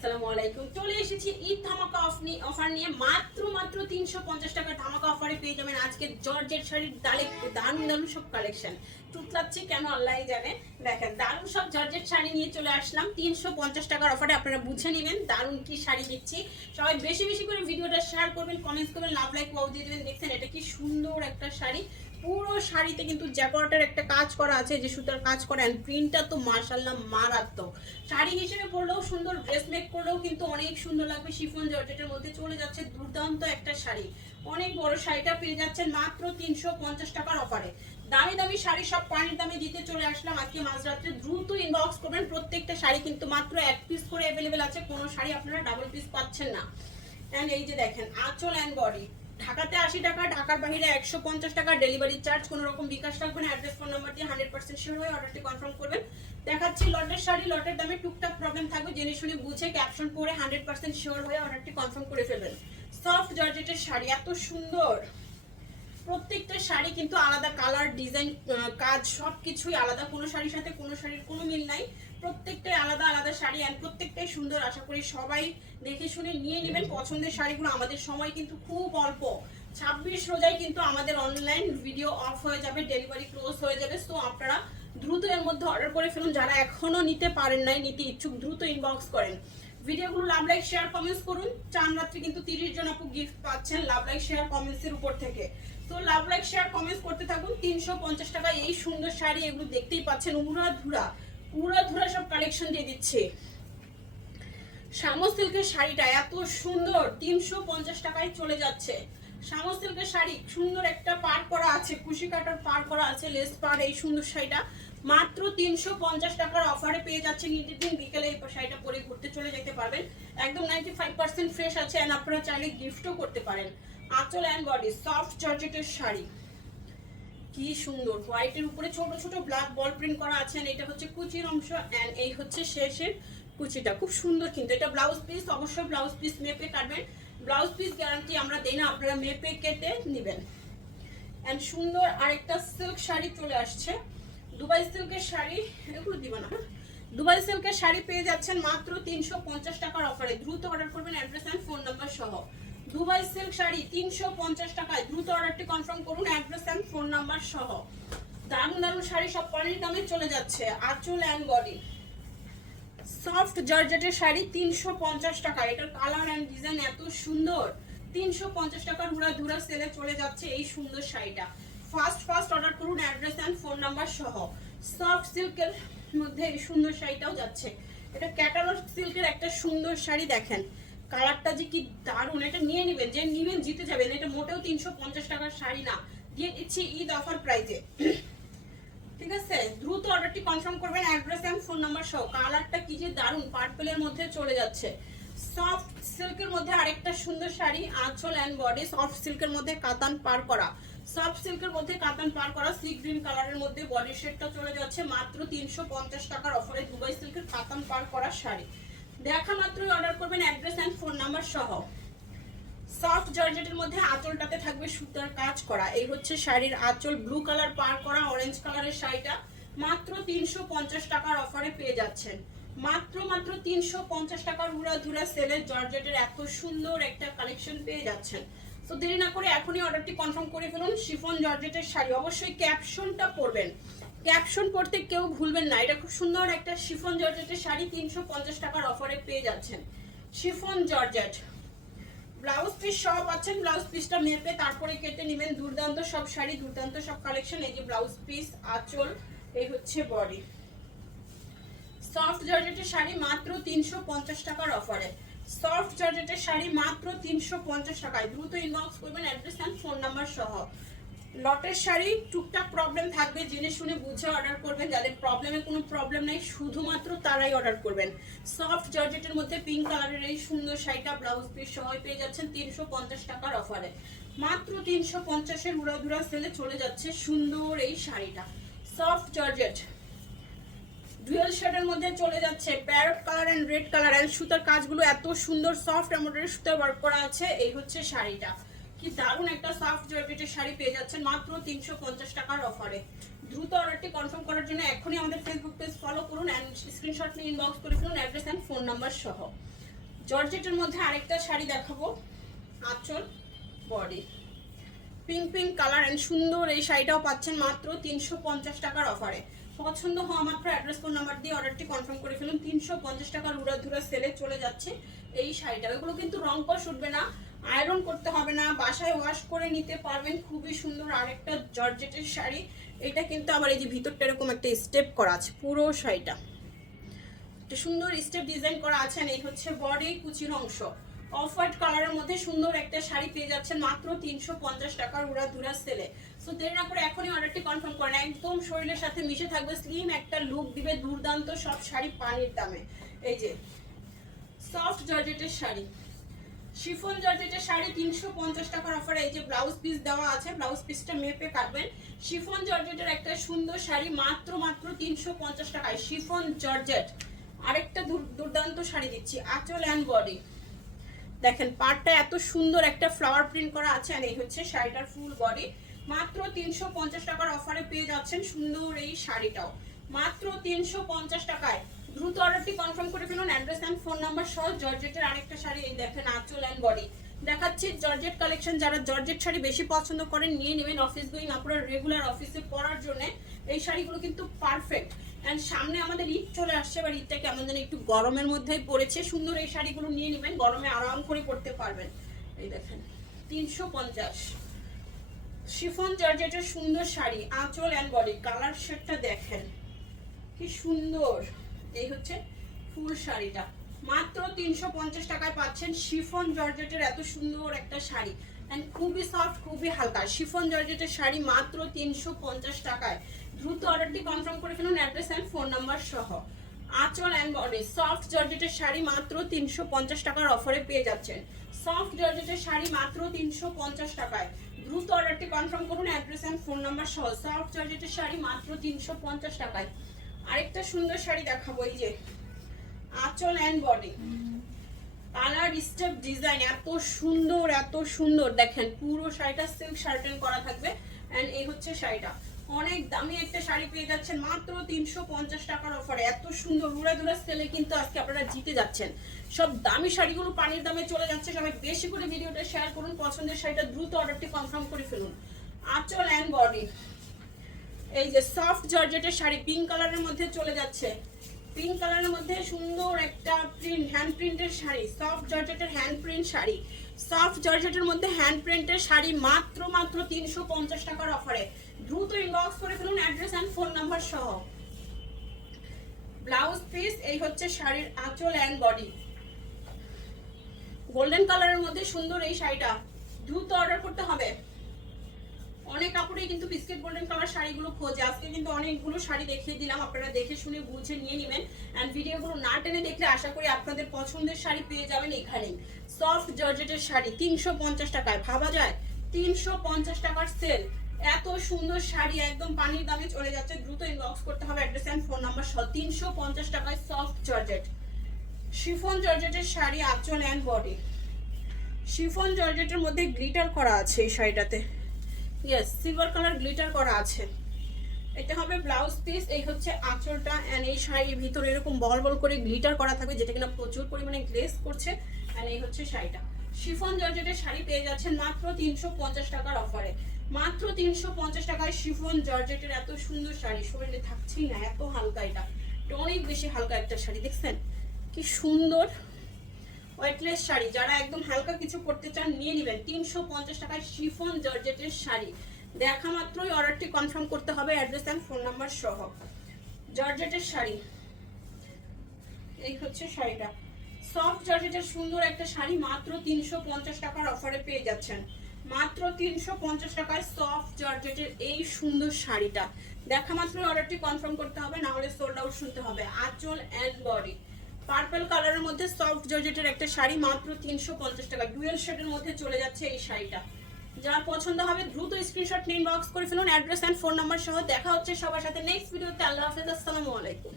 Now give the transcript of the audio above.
আসসালামু আলাইকুম। চলে এসেছি ঈদ ধামাকা অফার নিয়ে। মাত্র 350 টাকার ধামাকা অফারে পেয়ে যাবেন আজকে জর্জেট শাড়ির দারুণ দারুণ সব কালেকশন। টুকলাচ্ছি কেন আল্লাহই জানে। দেখেন দারুণ সব জর্জেট শাড়ি নিয়ে চলে আসলাম 350 টাকার অফারে। আপনারা বুঝে নেবেন দারুণ কি শাড়ি দিচ্ছি। সবাই বেশি বেশি করে ভিডিওটা শেয়ার করবেন, কমেন্টস করবেন, লাভ লাইক ওয়াও দিয়ে দেবেন। দেখছেন এটা কি সুন্দর একটা শাড়ি। পুরো শাড়িতে কিন্তু জ্যাকর্টের একটা কাজ করা আছে, যে সুতার কাজ করা, এন্ড প্রিন্টটা তো মাশাআল্লাহ মারাত্মক। শাড়ি হিসেবে পরলেও সুন্দর, ড্রেস মেক করলেও কিন্তু অনেক সুন্দর লাগবে। শিফন জর্জেটের মধ্যে চলে যাচ্ছে দুর্দান্ত একটা শাড়ি। অনেক বড় শাড়িটা পেয়ে যাচ্ছেন মাত্র 350 টাকার অফারে। দামি দামি শাড়ি সব পানির দামে দিতে চলে আসলাম আজকে মাঝরাত্রে। দ্রুত ইনবক্স করবেন। প্রত্যেকটা শাড়ি কিন্তু মাত্র এক পিস করে অ্যাভেলেবেল আছে, কোনো শাড়ি আপনারা ডাবল পিস পাচ্ছেন না। এন্ড এই যে দেখেন আঁচল এন্ড বডি। ঢাকাতে 80 টাকা, ঢাকার বাইরে 150 টাকা ডেলিভারি চার্জ। কোনো রকম বিকাশ রাখবেন। অ্যাড্রেস ফোন নাম্বার দিয়ে 100% শিওর হয়ে অর্ডারটি কনফার্ম করবেন। দেখাচ্ছি লটের শাড়ি। লটের দামে টুকটাক প্রবলেম থাকবে, জেনে শুনে বুঝে ক্যাপশন পড়ে 100% শিওর হয়ে অর্ডারটি কনফার্ম করে ফেলবেন। সফট জর্জেটের শাড়ি এত সুন্দর। প্রত্যেকটা শাড়ি কিন্তু আলাদা কালার, ডিজাইন, কাজ সবকিছুই আলাদা। কোনো শাড়ির সাথে কোনো শাড়ির কোনো মিল নাই। প্রত্যেকটাই আলাদা আলাদা শাড়ি অ্যান্ড প্রত্যেকটাই সুন্দর। আশা করি সবাই দেখে শুনে নিয়ে নেবেন পছন্দের শাড়িগুলো। আমাদের সময় কিন্তু খুব অল্প, 26 রোজায় কিন্তু আমাদের অনলাইন ভিডিও অফ হয়ে যাবে, ডেলিভারি ক্লোজ হয়ে যাবে। সো আপনারা দ্রুত এর মধ্যে অর্ডার করে ফেলুন। যারা এখনো নিতে পারেন নাই, নিতে ইচ্ছুক, দ্রুত ইনবক্স করেন। ভিডিওগুলো লাভ লাইক শেয়ার কমেন্টস করুন। চান রাত্রে কিন্তু 30 জন আপু গিফট পাচ্ছেন লাভ লাইক শেয়ার কমেন্টস এর উপর থেকে। তো লাভ লাইক শেয়ার কমেন্টস করতে থাকুন। 350 টাকা এই সুন্দর শাড়ি, এগুলো দেখতেই পাচ্ছেন উড়া ধুরা সব কালেকশন দিয়ে দিচ্ছে। শামো সিল্কের শাড়িটা এত সুন্দর, 350 টাকায় চলে যাচ্ছে। শামো সিল্কের শাড়ি সুন্দর একটা পার করা আছে, কুশি কাটার পার করা আছে, লেস পার। এই সুন্দর শাড়িটা মাত্র 350 টাকার অফারে পেয়ে যাচ্ছে। ঈদের দিন বিকেলে এই শাড়িটা পরে ঘুরতে চলে যেতে পারবেন। একদম 95% ফ্রেশ আছে এন্ড আপনারা চাইলে গিফটও করতে পারেন। আঁচল এন্ড বডি সফট জর্জেটের শাড়ি কি সুন্দর। হোয়াইটের উপরে ছোট ছোট ব্ল্যাক বল প্রিন্ট করা আছে। এটা হচ্ছে কুচির অংশ এন্ড এই হচ্ছে শেষের কুচিটা। খুব সুন্দর কিন্তু এটা ব্লাউজ পিস। অবশ্যই ব্লাউজ পিস মেপে কাটবেন। ব্লাউজ পিস গ্যারান্টি আমরা দেই না, আপনারা মেপে কেটে নেবেন। এন্ড সুন্দর আরেকটা সিল্ক শাড়ি চলে আসছে, দুবাই সিল্কের শাড়ি। এগুলো দিব না। দুবাই সিল্কের শাড়ি পেয়ে যাচ্ছেন মাত্র 350 টাকার অফারে। দ্রুত অর্ডার করবেন অ্যাড্রেস এন্ড ফোন নাম্বার সহ। দুবাই সিল্ক শাড়ি 350 টাকায়। দ্রুত অর্ডারটি কনফার্ম করুন অ্যাড্রেস এন্ড ফোন নাম্বার সহ। দারুণ দারুণ শাড়ি সব পানির দামে চলে যাচ্ছে। আঁচল এন্ড বডি সফট জর্জেটের শাড়ি 350 টাকা। এটার কালার এন্ড ডিজাইন এত সুন্দর। 350 টাকার উড়া ধুরা সেলে চলে যাচ্ছে এই সুন্দর শাড়িটা। ফার্স্ট অর্ডার করুন অ্যাড্রেস এন্ড ফোন নাম্বার সহ। সফট সিল্কের মধ্যে এই সুন্দর শাড়িটাও যাচ্ছে। এটা ক্যাটালগ সিল্কের একটা সুন্দর শাড়ি। দেখেন কালারটা যে কি দারুণ। এটা নিয়ে নেবেন, যে নেবেন জিতে যাবেন। এটা মোটেও 350 টাকার শাড়ি না, দিয়ে দিচ্ছি ঈদ অফার প্রাইজে। ঠিক আছে, দ্রুত অর্ডারটি কনফার্ম করবেন অ্যাড্রেস এন্ড ফোন নাম্বার সহ। কালারটা কি যে দারুণ, পার্পলের মধ্যে চলে যাচ্ছে। সফট সিল্কের মধ্যে আরেকটা সুন্দর শাড়ি। আঁচল এন্ড বডি সফট সিল্কের মধ্যে কাতান পার করা। সফট সিল্কের মধ্যে কাতান পার করা সি গ্রিন কালারের মধ্যে বডি শেডটা চলে যাচ্ছে মাত্র 350 টাকার অফারে। দুবাই সিল্কের কাতান পার করা শাড়ি দেখা মাত্রই অর্ডার করবেন অ্যাড্রেস এন্ড ফোন নাম্বার সহ। সফট জর্জেটের মধ্যে আঁচলটাতে থাকবে সুতার কাজ করা। এই হচ্ছে শাড়ির আঁচল। ব্লু কালার পার করা অরেঞ্জ কালারের শাড়িটা মাত্র 350 টাকার অফারে পেয়ে যাচ্ছেন। মাত্র 350 টাকার উড়া ধুরা সেলের জর্জেটের এত সুন্দর একটা কালেকশন পেয়ে যাচ্ছেন। তো দেরি না করে এখনই অর্ডারটি কনফার্ম করে ফেলুন। শিফন জর্জেটের শাড়ি অবশ্যই ক্যাপশনটা পরবেন, ক্যাপশন পড়তে কেউ ভুলবেন না। এটা খুব সুন্দর একটা শিফন জর্জেটের শাড়ি 350 টাকার অফারে পেয়ে যাচ্ছেন। শিফন জর্জেট ব্লাউজ পিস সব পাচ্ছেন। ব্লাউজ পিসটা মেপে তারপরে কেটে নেবেন। দুর্দান্ত সব শাড়ি, দুর্দান্ত সব কালেকশন। এই যে ব্লাউজ পিস, আঁচল, এই হচ্ছে বডি। সফট জর্জেটের শাড়ি মাত্র 350 টাকার অফারে। সফট জর্জেটের শাড়ি মাত্র 350 টাকায়। দ্রুত ইনবক্স করবেন অ্যাড্রেস এন্ড ফোন নাম্বার সহ। লটের শাড়ি টুকটাক প্রবলেম থাকবে, জেনে শুনে বুঝে অর্ডার করবেন। যাদের প্রবলেমে কোনো প্রবলেম নেই শুধুমাত্র তারাই অর্ডার করবেন। সফট জর্জেটের মধ্যে পিঙ্ক কালারের এই সুন্দর শাড়িটা ব্লাউজ পিস সহ পেয়ে যাচ্ছেন 350 টাকার অফারে। মাত্র 350-এর উড়াধুরা সেলে চলে যাচ্ছে সুন্দর এই শাড়িটা। সফট জর্জেট ডুয়াল শেডের মধ্যে চলে যাচ্ছে। Parrot colour and red colour and সুতার কাজগুলো এত সুন্দর। সফট এমব্রয়ডারি সুতার ওয়ার্ক করা আছে। এই হচ্ছে শাড়িটা। কি দারুণ একটা সফট জর্জেটের শাড়ি পেয়ে যাচ্ছেন মাত্র 350 টাকার অফারে। দ্রুত অর্ডারটি কনফার্ম করার জন্য এখনই আমাদের ফেসবুক পেজ ফলো করুন এন্ড স্ক্রিনশট নিয়ে ইনবক্স করে ফেলুন অ্যাড্রেস এন্ড ফোন নাম্বার সহ। জর্জেটের মধ্যে আরেকটা শাড়ি দেখাবো, আঁচল body pink pink colour and সুন্দর এই শাড়িটাও পাচ্ছেন মাত্র 350 টাকার অফারে। পছন্দ হওয়া মাত্র অ্যাড্রেস ফোন নাম্বার দিয়ে অর্ডারটি কনফার্ম করে ফেলুন। 350 টাকার উড়াধুরা সেলে চলে যাচ্ছে এই শাড়িটা। এগুলো কিন্তু রং কষ উঠবে না, আয়রন করতে হবে না, বাসায় ওয়াশ করে নিতে পারবেন। খুবই সুন্দর আরেকটা জর্জেটের শাড়ি। এটা কিন্তু আবার এই যে ভিতরটা এরকম একটা স্টেপ করা আছে, পুরো শাড়িটা একটা সুন্দর স্টেপ ডিজাইন করা আছে। আর এই হচ্ছে বডি কুচির অংশ। অফ হোয়াইট কালারের মধ্যে সুন্দর একটা শাড়ি পেয়ে যাচ্ছেন মাত্র 350 টাকার উড়াধুরা সেলে। সো দেরি না করে এখনই অর্ডারটি কনফার্ম করেন। একদম শরীরের সাথে মিশে থাকবে, স্লিম একটা লুক দিবে, দুর্দান্ত সব শাড়ি পানির দামে। এই যে সফট জর্জেটের শাড়ি, শিফন জর্জেটের শাড়ি 350 টাকার অফারে। এই যে ব্লাউজ পিস দেওয়া আছে, ব্লাউজ পিসটা মেপে কাটবেন। শিফন জর্জেটের একটা সুন্দর শাড়ি মাত্র 350 টাকায়। শিফন জর্জেট আরেকটা দুর্দান্ত শাড়ি দিচ্ছি, আঁচল অ্যান্ড বডি। দেখেন পাড়টা এত সুন্দর একটা ফ্লাওয়ার প্রিন্ট করা আছে। আর এই হচ্ছে শাড়িটার ফুল বডি। মাত্র 350 টাকার অফারে পেয়ে যাচ্ছেন সুন্দর এই শাড়িটাও মাত্র 350 টাকায়। দ্রুত অর্ডারটি কনফার্ম করে ফেলুন। অ্যাড্রেস অ্যান্ড ফোন নাম্বার সহ জর্জেটের আরেকটা শাড়ি এই দেখেন, আঁচল অ্যান্ড বডি দেখাচ্ছি। জর্জেট কালেকশন, যারা জর্জেট শাড়ি বেশি পছন্দ করেন নিয়ে নেবেন অফিস গোয়িং, আপনার রেগুলার অফিসে পরার জন্য এই শাড়িগুলো কিন্তু পারফেক্ট। অ্যান্ড সামনে আমাদের ঈদ চলে আসছে, এবার ঈদটা কেমন যেন একটু গরমের মধ্যেই পড়েছে। সুন্দর এই শাড়িগুলো নিয়ে নেবেন, গরমে আরাম করে পড়তে পারবেন। এই দেখেন 350। শিফন জর্জেটের সুন্দর শাড়ি, আঁচল অ্যান্ড বডি। কালার শেডটা দেখেন কি সুন্দর। এই হচ্ছে ফুল শাড়িটা মাত্র 350 টাকায় পাচ্ছেন। শিফন জর্জেটের এত সুন্দর একটা শাড়ি এন্ড খুবই সফট, খুবই হালকা। শিফন জর্জেটের শাড়ি মাত্র 350 টাকায়। দ্রুত অর্ডারটি কনফার্ম করে ফেলুন অ্যাড্রেস এন্ড ফোন নাম্বার সহ। আঁচল অ্যান্ড বডি সফট জর্জেটের শাড়ি মাত্র 350 টাকার অফারে পেয়ে যাচ্ছেন। সফট জর্জেটের শাড়ি মাত্র 350 টাকায়। দ্রুত অর্ডারটি কনফার্ম করুন অ্যাড্রেস এন্ড ফোন নাম্বার সহ। সফট জর্জেটের শাড়ি মাত্র 350 টাকায়। আরেকটা সুন্দর শাড়ি দেখাবো, এই যে আঁচল and body colour step design এত সুন্দর, এত সুন্দর। দেখেন পুরো শাড়িটা সিল্ক শার্টেন করা থাকবে। এন্ড এই হচ্ছে শাড়িটা। অনেক দামি একটা শাড়ি পেয়ে যাচ্ছেন মাত্র 350 টাকার অফারে। এত সুন্দর উড়াধুরা সেলে কিন্তু আজকে আপনারা জিতে যাচ্ছেন। সব দামি শাড়িগুলো পানির দামে চলে যাচ্ছে। সবাই বেশি করে ভিডিওটা শেয়ার করুন, পছন্দের শাড়িটা দ্রুত অর্ডারটি কনফার্ম করে ফেলুন। আঁচল অ্যান্ড বডি এই যে সফট জর্জেটের শাড়ি পিঙ্ক কালারের মধ্যে চলে যাচ্ছে। পিঙ্ক কালারের মধ্যে সুন্দর একটা প্রিন্ট, হ্যান্ড প্রিন্টের শাড়ি। সফট জর্জেটের হ্যান্ড প্রিন্ট শাড়ি, সফট জর্জেটের মধ্যে হ্যান্ড প্রিন্টের শাড়ি মাত্র 350 টাকার অফারে। দ্রুত ইনবক্স করে ফেলুন অ্যাড্রেস এন্ড ফোন নাম্বার সহ। ব্লাউজ পিস এই হচ্ছে শাড়ির আঁচল অ্যান্ড বডি। গোল্ডেন কালারের মধ্যে সুন্দর এই শাড়িটা দ্রুত অর্ডার করতে হবে। অনেক কাপড়ে কিন্তু বিস্কিট গোল্ডেন কালার শাড়িগুলো খোঁজে। আজকে কিন্তু অনেকগুলো শাড়ি দেখিয়ে দিলাম, আপনারা দেখে শুনে বুঝে নিয়ে নেবেন। এন্ড ভিডিওগুলো না টেনে দেখলে আশা করি আপনাদের পছন্দের শাড়ি পেয়ে যাবেন এখানেই। সফট জর্জেটের শাড়ি 350 টাকায়, ভাবা যায় 350 টাকার সেল। এত সুন্দর শাড়ি একদম পানির দামে চলে যাচ্ছে। দ্রুত ইনবক্স করতে হবে অ্যাড্রেস এন্ড ফোন নাম্বার সহ। 350 টাকায় সফট জর্জেট। শিফন জর্জেটের শাড়ি আঁচল অ্যান্ড বডি। শিফন জর্জেটের মধ্যে গ্লিটার করা আছে এই শাড়িটাতে। ইয়েস, সিলভার কালার গ্লিটার করা আছে। এটা হবে ব্লাউজ পিস। এই হচ্ছে আঁচলটা। এন্ড এই শাড়ির ভিতরে এরকম বল বল করে গ্লিটার করা থাকবে, যেটা কিনা প্রচুর পরিমাণে গ্লেজ করছে। এন্ড এই হচ্ছে শাড়িটা। শিফন জর্জেটের শাড়ি পেয়ে যাচ্ছেন মাত্র 350 টাকার অফারে। মাত্র 350 টাকায় শিফন জর্জেটের এত সুন্দর শাড়ি। শরীরে থাকছেই না, এত হালকা। এটা অনেক বেশি হালকা একটা শাড়ি। দেখছেন কি সুন্দর ওয়েটলেস শাড়ি। যারা একদম হালকা কিছু পরতে চান নিয়ে নেবেন। 350 টাকায় শিফন জর্জেটের শাড়ি। দেখা মাত্রই অর্ডারটি কনফার্ম করতে হবে অ্যাড্রেস এন্ড ফোন নাম্বার সহ। জর্জেটের শাড়ি এই হচ্ছে শাড়িটা। সফট জর্জেটের সুন্দর একটা শাড়ি মাত্র 350 টাকার অফারে পেয়ে যাচ্ছেন। মাত্র 350 টাকায় সফট জর্জেটের এই সুন্দর শাড়িটা। দেখা মাত্রই অর্ডারটি কনফার্ম করতে হবে, না হলে সোল্ড আউট শুনতে হবে। আঁচল অ্যান্ড বডি পার্পল কালারের মধ্যে সফট জর্জেটের একটা শাড়ি মাত্র 350 টাকা। ডুয়েল শেডের মধ্যে চলে যাচ্ছে এই শাড়িটা। যার পছন্দ হবে দ্রুত স্ক্রিনশট নিয়ে ইনবক্স করে ফেলুন অ্যাড্রেস এন্ড ফোন নাম্বার সহ। দেখা হচ্ছে সবার সাথে নেক্সট ভিডিওতে। আল্লাহ হাফেজ, আসসালামু আলাইকুম।